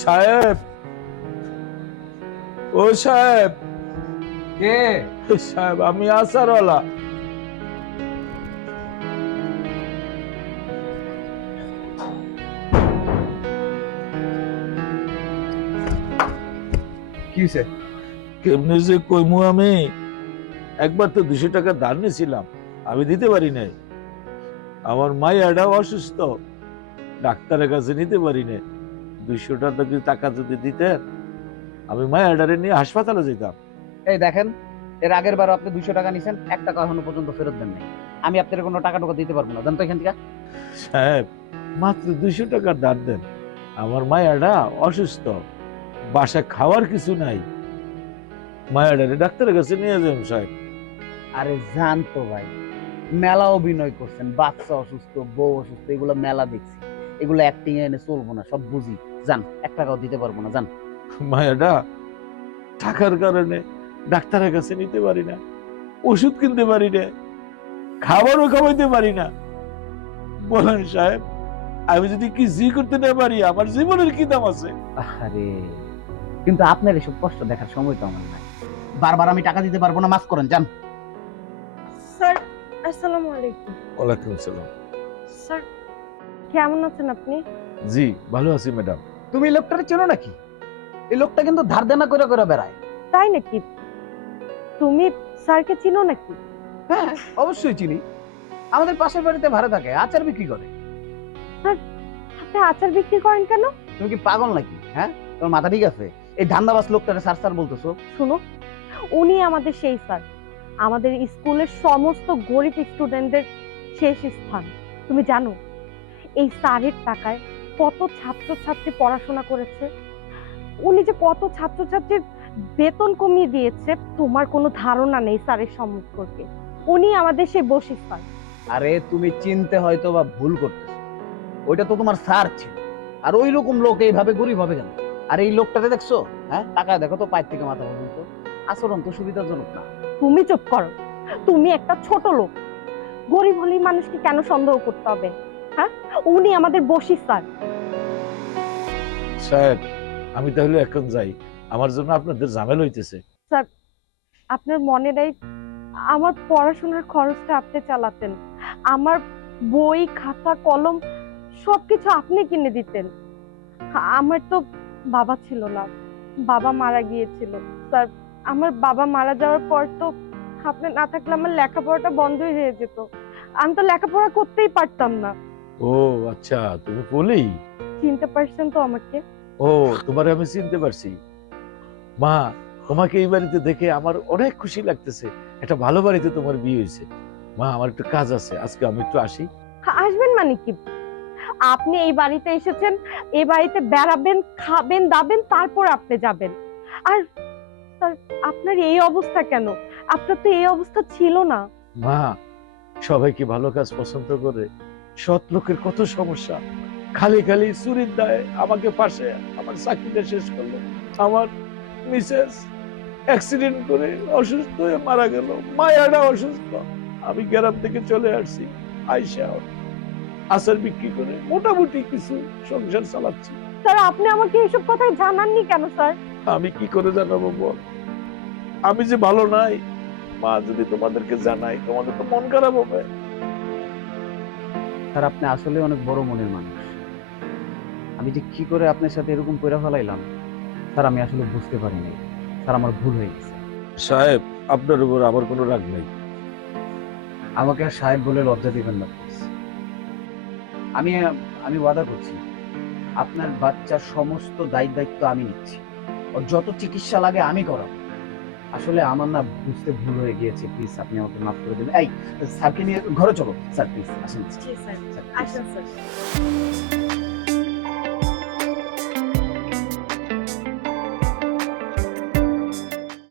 সাহেব, ও সাহেব। কে? সাহেব, আমি আসারওয়ালা। কি হইছে? কেমনে যে কইমু আমি, একবার তো 200 টাকা ধার নিয়েছিলাম, আমি দিতে পারি নাই। আমার মাইয়াটাও অসুস্থ, ডাক্তারের কাছে নিতে পারি নাই। 200 টাকা যদি দিতেন, আমি মাইয়াটারে নিয়ে হাসপাতালে যেতাম। এই দেখেন, এর আগের বার আপনি 200 টাকা নিছেন, 1 টাকা এখনো পর্যন্ত ফেরত দেন নাই। আমি আপনার কোনো টাকা দিতে পারবো না, জান তো এখান থেকে। সাহেব, মাত্র 200 টাকার ধার দেন। আমার মায়াটা অসুস্থ, বাসায় খাওয়ার কিছু নাই। মায়াটারে ডাক্তারের কাছে নিয়ে যান সাহেব। আরে জান তো ভাই, মেলা অভিনয় করছেন, বাচ্চা অসুস্থ, বউ অসুস্থ, এগুলো মেলা দেখছি। এগুলো অ্যাক্টিং এনে চলবো না, সব বুঝি। জান, 1 টাকাও দিতে পারবো না, জান। মায়াটা টাকার কারণে ডাক্তারের কাছে নিতে পারি না, ওষুধ কিনতে পারি না, খাবারও খাওয়াইতে পারি না। বলেন সাহেব, আমি যদি কিছুই করতে না পারি, আমার জীবনের কি দাম আছে? আরে কিন্তু আপনার এসব কষ্ট দেখার সময় তো আমার নাই। বারবার আমি টাকা দিতে পারবো না, মাফ করেন, জান। স্যার, আসসালামু আলাইকুম। ওয়ালাইকুম আসসালাম। স্যার, কেমন আছেন আপনি? জি, ভালো আছি ম্যাডাম। তুমি এই লোকটারে চেনো নাকি? এই লোকটা কিন্তু ধার দেনা করে করে বেড়ায়। তাই নাকি? তুমি স্যারকে চিনো নাকি? হ্যাঁ, অবশ্যই চিনি। আমাদের পাশের বাড়িতে ভাড়া থাকে, আচার বিক্রি করে। আপনি আচার বিক্রি করেন কেন? তুমি কি পাগল নাকি? হ্যাঁ, তোমার মাথা ঠিক আছে? এই ধান্দাবাজ লোকটারে স্যার স্যার বলতেছো? শুনো, উনি আমাদের সেই স্যার, আমাদের স্কুলের সমস্ত গরিব স্টুডেন্টদের শেষ স্থান। তুমি জানো এই স্যারের টাকায় কত ছাত্রছাত্রী পড়াশোনা করেছে? উনি যে কত ছাত্রছাত্রীর বেতন কমিয়ে দিয়েছে, তোমার কোনো ধারণা নেই স্যারের সম্পর্কে। উনি আমাদের সেই বসি স্যার। আরে তুমি চিনতে হয়তো বা ভুল করতেছো, ওইটা তো তোমার স্যার ছিল। আর ওই রকম লোক এইভাবে গরিব হবে কেন? আর এই লোকটাকে দেখছো? হ্যাঁ, টাকা দেখো তো, পায়ের থেকে মাথা পর্যন্ত। আচরণ তো সুবিধাজনক না। তুমি চুপ করো, তুমি একটা ছোট লোক। গরিব হলেই মানুষকে কেন সন্দেহ করতে হবে? হ্যাঁ, উনি আমাদের বসি স্যার। সাহেব, আমি তাহলে এখন যাই, আমার জন্য আপনাদের ঝামেলা হইতেছে। স্যার, আপনার মনে নেই আমার পড়াশোনার খরচটা আপনি চালাতেন, আমার বই খাতা কলম সবকিছু আপনি কিনে দিতেন। আমার তো বাবা ছিল না, বাবা মারা গিয়েছিল। স্যার, আমার বাবা মারা যাওয়ার পর তো আপনি না থাকলে আমার লেখাপড়াটা বন্ধই হয়ে যেত। আমি তো লেখাপড়া করতেই পারতাম না। ও আচ্ছা, তুমি বলি। চিনতে পারছেন তো আমাকে? ও, তোমারে আমি চিনতে পারছি। মা, তোমাকে এই বাড়িতে দেখে আমার অনেক খুশি লাগতেছে। একটা ভালো বাড়িতে তোমার বিয়ে হয়েছে। মা, আমার একটু কাজ আছে, আজকে আমি একটু আসি। আসবেন মানে কি? আপনি এই বাড়িতে এসেছেন, এই বাড়িতে বেড়াবেন, খাবেন দাবেন, তারপর আপনি যাবেন। আর স্যার, আপনার এই অবস্থা কেন? আপনার তো এই অবস্থা ছিল না। মা, সবাইকে ভালো কাজ পছন্দ করে, সৎ লোকের কত সমস্যা। খালি খালি চুরির দায়ে আমাকে পাশে আমার চাকরিটা শেষ করলো। আমার মিসেস অ্যাক্সিডেন্ট করে অসুস্থ হয়ে মারা গেল, মায়াটা অসুস্থ। আমি গ্রাম থেকে চলে আসছি, আইসা আচার বিক্রি করে মোটামুটি কিছু সংসার চালাচ্ছি। স্যার, আপনি আমাকে এসব কথাই জানাননি কেন স্যার? আমি কি করে জানাবো বল? আমি যে ভালো নাই, মা, যদি তোমাদেরকে জানাই তোমাদের তো মন খারাপ হবে। স্যার, আপনি আসলে অনেক বড় মনের মানুষ। আমি যে কি করে আপনার সাথে এরকম কইরা ফেলাইলাম, স্যার আমি আসলে বুঝতে পারিনি। স্যার, আমার ভুল হয়ে গেছে। সাহেব, আপনার উপর আমার কোনো রাগ নাই। আমাকে আর সাহেব বলে লজ্জা দিবেন না প্লিজ। আমি আমি ওয়াদা করছি, আপনার বাচ্চার সমস্ত দায়িত্ব আমি নিচ্ছি। ওর যত চিকিৎসা লাগে আমি করাবো। আসলে আমার না বুঝতে ভুল হয়ে গিয়েছে, প্লিজ আপনি আমাকে মাফ করে দেবেন। এই, স্যারকে নিয়ে ঘরে চলো। স্যার প্লিজ আসেন। জি স্যার, স্যার, আসেন স্যার।